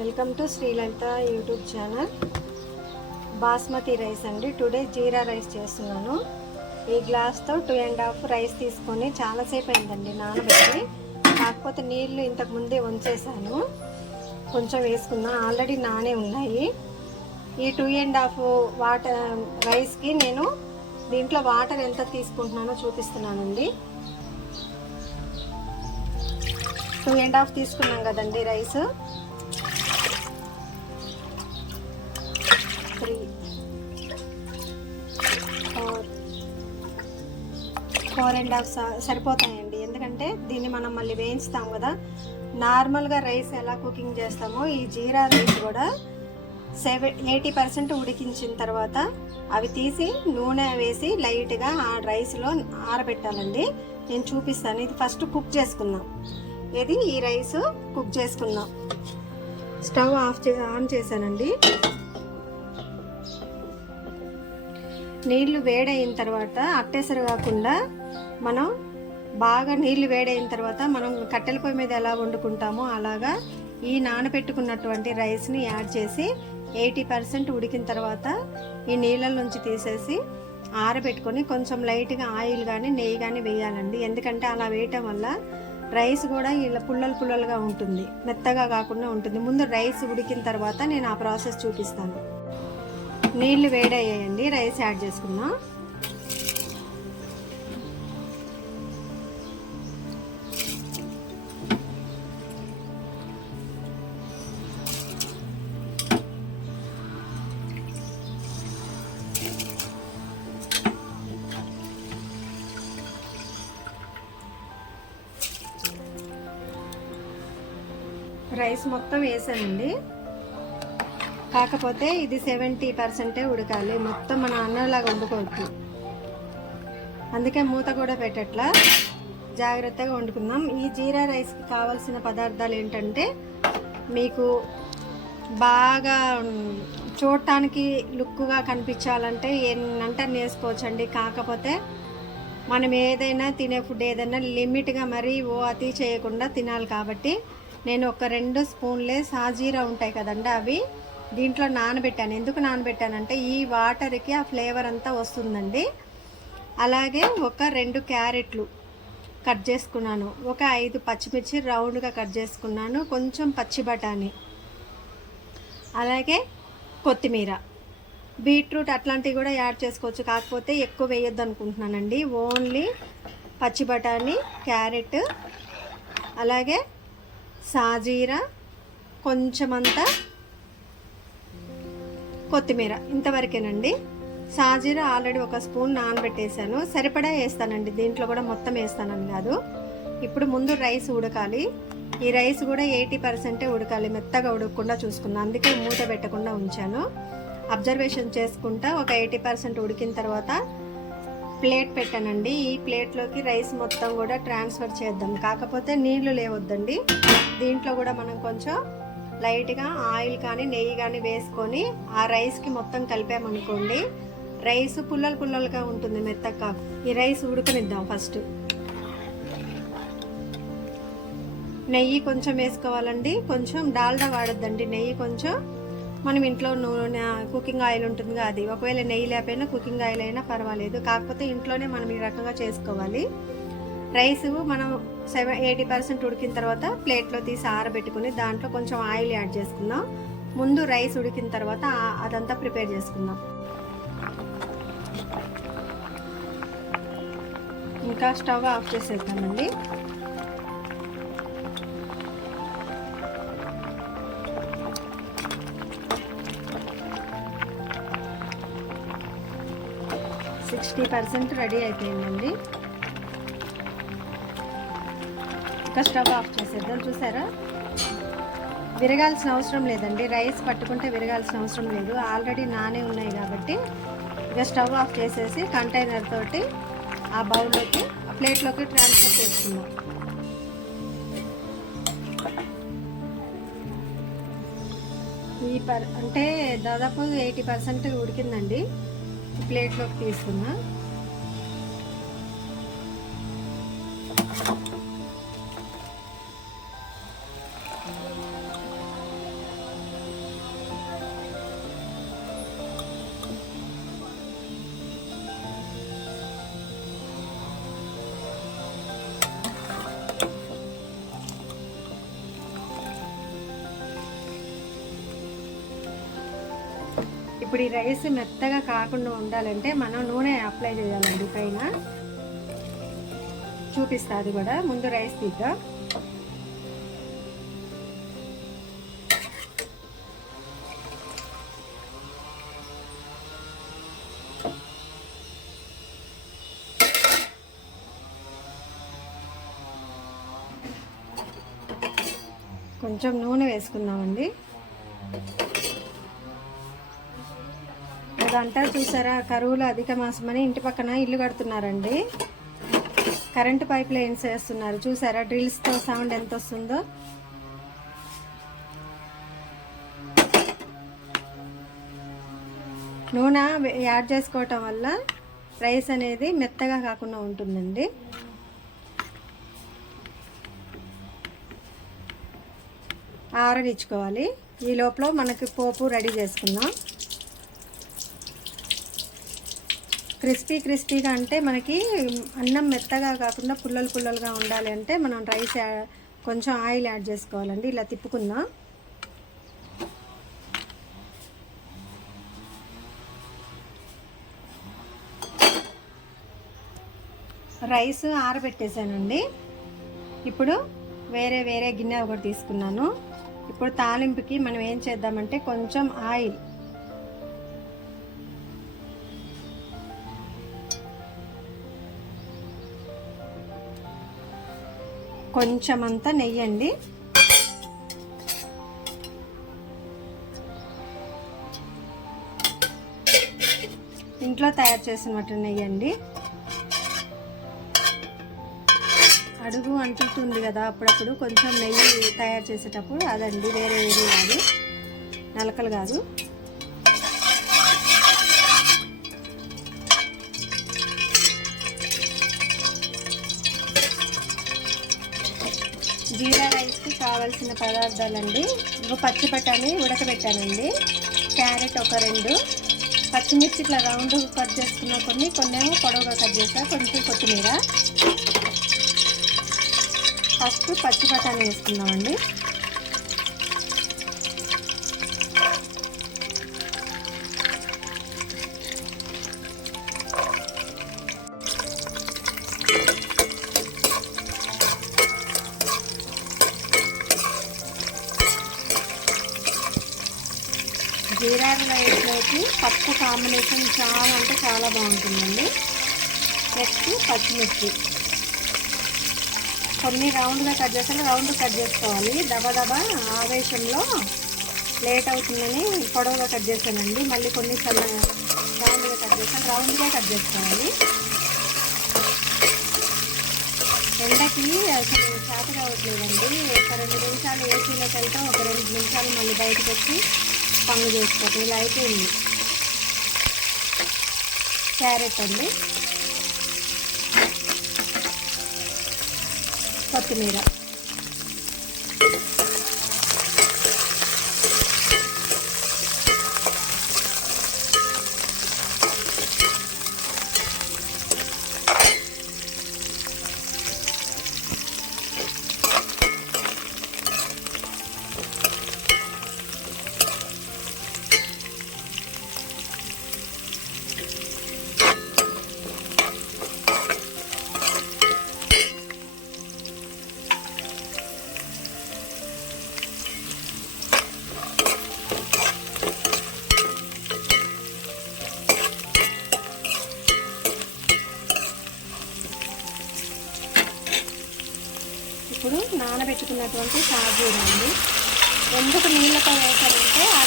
Welcome to Sri Lalitha YouTube channel. Basmati rice అండి. Today జీరా rice చేస్తున్నాను. ఈ గ్లాస్తో 2.5 రైస్ తీసుకొని చాలాసేపు అయిందండి నానబెట్టి. కాకపోతే నీళ్ళు ఇంతకు ముందే వంచేసాను, కొంచెం వేసుకున్నా, ఆల్రెడీ నానే ఉన్నాయి. ఈ 2.5 వాటర్ రైస్కి నేను దీంట్లో వాటర్ ఎంత తీసుకుంటున్నానో చూపిస్తున్నానండి. 2.5 తీసుకున్నాం కదండి రైస్. 3, 4.5 సరిపోతాయండి. ఎందుకంటే దీన్ని మనం మళ్ళీ వేయించుతాం కదా. నార్మల్గా రైస్ ఎలా కుకింగ్ చేస్తామో ఈ జీరా రైస్ కూడా 80% ఉడికించిన తర్వాత అవి తీసి నూనె వేసి లైట్గా ఆ రైస్లో ఆరబెట్టాలండి. నేను చూపిస్తాను. ఇది ఫస్ట్ కుక్ చేసుకుందాం. ఈ రైస్ కుక్ చేసుకుందాం. స్టవ్ ఆన్ చేశానండి. నీళ్లు వేడైన తర్వాత అట్టేసరి కాకుండా మనం బాగా నీళ్లు వేడైన తర్వాత మనం కట్టెల పొయ్యి మీద ఎలా వండుకుంటామో అలాగా ఈ నానబెట్టుకున్నటువంటి రైస్ని యాడ్ చేసి 80% ఉడికిన తర్వాత ఈ నీళ్ళ నుంచి తీసేసి ఆరబెట్టుకొని కొంచెం లైట్గా ఆయిల్ కానీ నెయ్యి కానీ వేయాలండి. ఎందుకంటే అలా వేయటం వల్ల రైస్ కూడా ఇలా పుల్లలుగా ఉంటుంది, మెత్తగా కాకుండా ఉంటుంది. ముందు రైస్ ఉడికిన తర్వాత నేను ఆ ప్రాసెస్ చూపిస్తాను. నీళ్లు వేడయ్యాయండి, రైస్ యాడ్ చేసుకుందాం. రైస్ మొత్తం వేసానండి. కాకపోతే ఇది 70% ఉడకాలి, మొత్తం మన అన్నంలాగా వండుకోవద్దు. అందుకే మూత కూడా పెట్టట్లా, జాగ్రత్తగా వండుకుందాం. ఈ జీరా రైస్కి కావాల్సిన పదార్థాలు ఏంటంటే, మీకు బాగా చూడటానికి లుక్గా కనిపించాలంటే ఎన్నంటే వేసుకోవచ్చండి. కాకపోతే మనం ఏదైనా తినే ఫుడ్ ఏదైనా లిమిట్గా మరీ అతి చేయకుండా తినాలి. కాబట్టి నేను ఒక 2 స్పూన్లే సాజీరా ఉంటాయి కదండి, అవి దీంట్లో నానబెట్టాను. ఎందుకు నానబెట్టానంటే ఈ వాటర్కి ఆ ఫ్లేవర్ అంతా వస్తుందండి. అలాగే ఒక 2 క్యారెట్లు కట్ చేసుకున్నాను, ఒక 5 పచ్చిమిర్చి రౌండ్గా కట్ చేసుకున్నాను, కొంచెం పచ్చి బఠానీ, అలాగే కొత్తిమీర, బీట్రూట్ అట్లాంటివి కూడా యాడ్ చేసుకోవచ్చు. కాకపోతే ఎక్కువ వేయొద్దు అనుకుంటున్నానండి. ఓన్లీ పచ్చి బఠానీ, క్యారెట్, అలాగే సాజీరా, కొంచెమంతా కొత్తిమీర, ఇంతవరకేనండి. సాజీరా ఆల్రెడీ 1 స్పూన్ నానబెట్టేసాను, సరిపడా వేస్తానండి. దీంట్లో కూడా మొత్తం వేస్తానని కాదు. ఇప్పుడు ముందు రైస్ ఉడకాలి. ఈ రైస్ కూడా 80% ఉడకాలి, మెత్తగా ఉడకకుండా చూసుకున్నాను. అందుకే మూత పెట్టకుండా ఉంచాను. అబ్జర్వేషన్ చేసుకుంటా ఒక 80% ఉడికిన తర్వాత ప్లేట్ పెట్టానండి. ఈ ప్లేట్లోకి రైస్ మొత్తం కూడా ట్రాన్స్ఫర్ చేద్దాం. కాకపోతే నీళ్లు లేవద్దండి. దీంట్లో కూడా మనం కొంచెం లైట్గా ఆయిల్ కానీ నెయ్యి కానీ వేసుకొని ఆ రైస్కి మొత్తం కలిపామనుకోండి, రైస్ పుల్లలుగా ఉంటుంది, మెత్తగా. ఈ రైస్ ఉడకనిద్దాం. ఫస్ట్ నెయ్యి కొంచెం వేసుకోవాలండి. కొంచెం డాల్డా వాడద్దండి, నెయ్యి కొంచెం. మనం ఇంట్లో నూనె కుకింగ్ ఆయిల్ ఉంటుందిగా, అది. ఒకవేళ నెయ్యి లేకపోయినా కుకింగ్ ఆయిల్ అయినా పర్వాలేదు. కాకపోతే ఇంట్లోనే మనం ఈ రకంగా చేసుకోవాలి. రైస్ మనం 80% ఉడికిన తర్వాత ప్లేట్లో తీసి ఆరబెట్టుకుని దాంట్లో కొంచెం ఆయిల్ యాడ్ చేసుకుందాం. ముందు రైస్ ఉడికిన తర్వాత అదంతా ప్రిపేర్ చేసుకుందాం. ఇంకా స్టవ్ ఆఫ్ చేసేద్దామండి. సిక్స్టీ 60% రెడీ అయిపోయిందండి. ఇంకా స్టవ్ ఆఫ్ చేసేద్దాం. చూసారా, విరగాల్సిన అవసరం లేదండి. రైస్ పట్టుకుంటే విరగాల్సిన అవసరం లేదు, ఆల్రెడీ నానే ఉన్నాయి కాబట్టి. ఇక స్టవ్ ఆఫ్ చేసేసి కంటైనర్ తోటి ఆ బౌల్లోకి, ఆ ప్లేట్లోకి ట్రాన్స్ఫర్ చేసుకుందాం. అంటే దాదాపు 80% ఉడికిందండి. ప్లేట్లోకి తీసుకున్నా. ఇప్పుడు ఈ రైస్ మెత్తగా కాకుండా ఉండాలంటే మనం నూనె అప్లై చేయాలండి పైన. చూపిస్తా అది కూడా. ముందు రైస్ తీద్దాం. కొంచెం నూనె వేసుకుందామండి. అదంతా చూసారా, కరువులో అధిక మాసమని ఇంటి పక్కన ఇల్లు కడుతున్నారండి. కరెంటు పైప్ లైన్స్ వేస్తున్నారు. చూసారా డ్రిల్స్తో సౌండ్ ఎంత వస్తుందో. నూనె యాడ్ చేసుకోవటం వల్ల రైస్ అనేది మెత్తగా కాకుండా ఉంటుందండి. ఆరగించుకోవాలి. ఈ లోపల మనకి పోపు రెడీ చేసుకుందాం. క్రిస్పీగా అంటే మనకి అన్నం మెత్తగా కాకుండా పుల్లలుగా ఉండాలి అంటే మనం రైస్ కొంచెం ఆయిల్ యాడ్ చేసుకోవాలండి. ఇలా తిప్పుకుందాం. రైస్ ఆరబెట్టేసానండి. ఇప్పుడు వేరే గిన్నె ఒకటి తీసుకున్నాను. ఇప్పుడు తాలింపుకి మనం ఏం చేద్దామంటే కొంచెం ఆయిల్, కొంచెం అంతా నెయ్యి అండి. ఇంట్లో తయారు చేసినట్టు నెయ్యి అండి. అడుగు అంటుతుంది కదా అప్పుడప్పుడు, కొంచెం నెయ్యి తయారు చేసేటప్పుడు అదండి, వేరే ఏది కాదు, నలకలు కాదు. జీరా రైస్కి కావాల్సిన పదార్థాలండి. పచ్చి బఠానీ ఉడకబెట్టానండి, క్యారెట్ ఒక 2, పచ్చిమిర్చి ఇట్లా రౌండ్ కట్ చేసుకున్న కొన్నేమో పొడవుగా కట్ చేసా, కొంచెం కొత్తిమీర. ఫస్ట్ పచ్చి బఠానీ వేసుకుందామండి. జీరా రైస్లోకి పప్పు కాంబినేషన్ చాలా అంటే చాలా బాగుంటుందండి. నెక్స్ట్ పచ్చిమిర్చి కొన్ని రౌండ్గా కట్ చేస్తాను, రౌండ్ కట్ చేసుకోవాలి. దబదబా ఆవేశంలో లేట్ అవుతుందని పొడవుగా కట్ చేస్తానండి. మళ్ళీ కొన్ని రౌండ్గా కట్ చేస్తాను, రౌండ్గా కట్ చేసుకోవాలి. ఎండకి అసలు చేత కావట్లేదండి. ఒక 2 నిమిషాలు ఏసీలోకి వెళ్తాం, ఒక 2 నిమిషాలు మళ్ళీ బయటకు వచ్చి పనులు చేసుకోవటం ఇలా అయిపోయింది. క్యారెట్ అండి, కొత్తిమీర, ఇప్పుడు నానబెట్టుకున్నటువంటి సాజీర అండి. ఎందుకు నీళ్ళతో వేసానంటే ఆ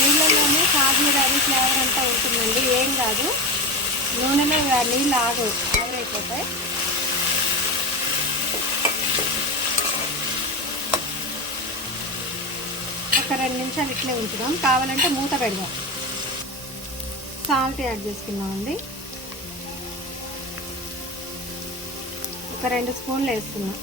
నీళ్ళలోనే సాజీర అది ఫ్లేవర్ అంతా ఉంటుందండి. ఏం కాదు, నూనెలో నీళ్ళు ఆవిరైపోతాయి. ఒక 2 నిమిషాలు ఇట్లే ఉంచుదాం. కావాలంటే మూత పెడదాం. సాల్ట్ యాడ్ చేసుకున్నామండి. ఒక 2 స్పూన్లు వేసుకున్నాం.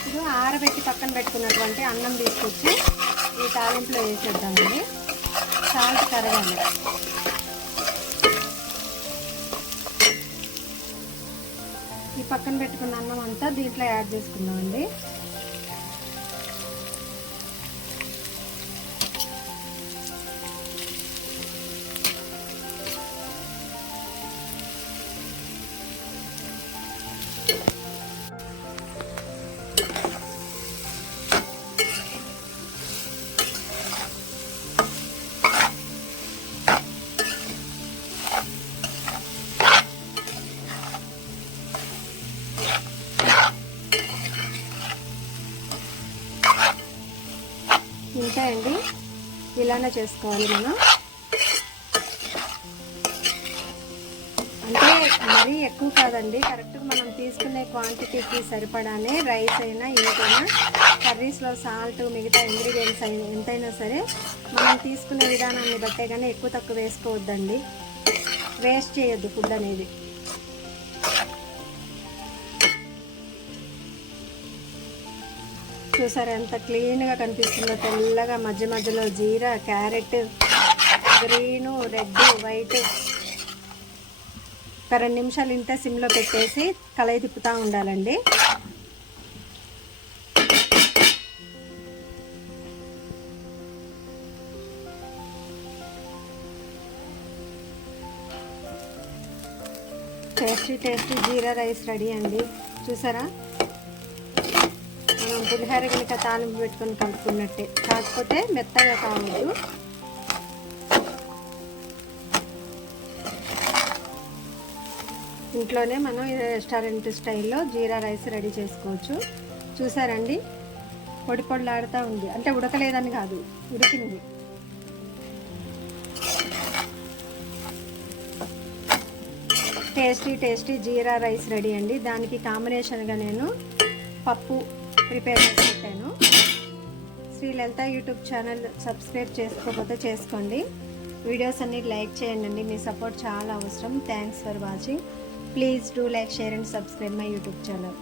ఇప్పుడు ఆరబెట్టి పక్కన పెట్టుకున్నటువంటి అన్నం తీసుకొచ్చి ఈ తాలింపులో వేసేద్దామండి. సాల్ట్ కరగాలి. పక్కన పెట్టుకున్న అన్నం అంతా దీంట్లో యాడ్ చేసుకుందామండి. ఇంతే అండి, ఇలానే చేసుకోవాలి మనం. అంటే మరీ ఎక్కువ కాదండి, కరెక్ట్గా మనం తీసుకునే క్వాంటిటీకి సరిపడానే రైస్ అయినా ఏదైనా కర్రీస్లో సాల్ట్ మిగతా ఇంగ్రీడియంట్స్ అయినా ఎంతైనా సరే మనం తీసుకునే విధానాన్ని బట్టే కానీ ఎక్కువ తక్కువ వేసుకోవద్దండి. వేస్ట్ చేయొద్దు ఫుడ్ అనేది. చూసారా ఎంత క్లీన్గా కనిపిస్తుందో, తెల్లగా మధ్య మధ్యలో జీరా, క్యారెట్, గ్రీను, రెడ్, వైట్. ఒక 2 నిమిషాలు ఇంత సిమ్లో పెట్టేసి కలయి తిప్పుతూ ఉండాలండి. టేస్టీ టేస్టీ జీరా రైస్ రెడీ అండి. చూసారా, మనం పులిహోర కనుక తాలింపు పెట్టుకొని కలుపుకున్నట్టే, కాకపోతే మెత్తగా కావద్దు. ఇంట్లోనే మనం రెస్టారెంట్ స్టైల్లో జీరా రైస్ రెడీ చేసుకోవచ్చు. చూసారండి, పొడి పొడిలాడుతూ ఉంది. అంటే ఉడకలేదని కాదు, ఉడికింది. టేస్టీ టేస్టీ జీరా రైస్ రెడీ అండి. దానికి కాంబినేషన్గా నేను పప్పు ప్రిపేర్ చేసి పెట్టాను. శ్రీలలిత యూట్యూబ్ ఛానల్ సబ్స్క్రైబ్ చేసుకోకపోతే చేసుకోండి. వీడియోస్ అన్ని లైక్ చేయండి, మీ సపోర్ట్ చాలా అవసరం. Thanks for watching. Please do like, share and subscribe my YouTube channel.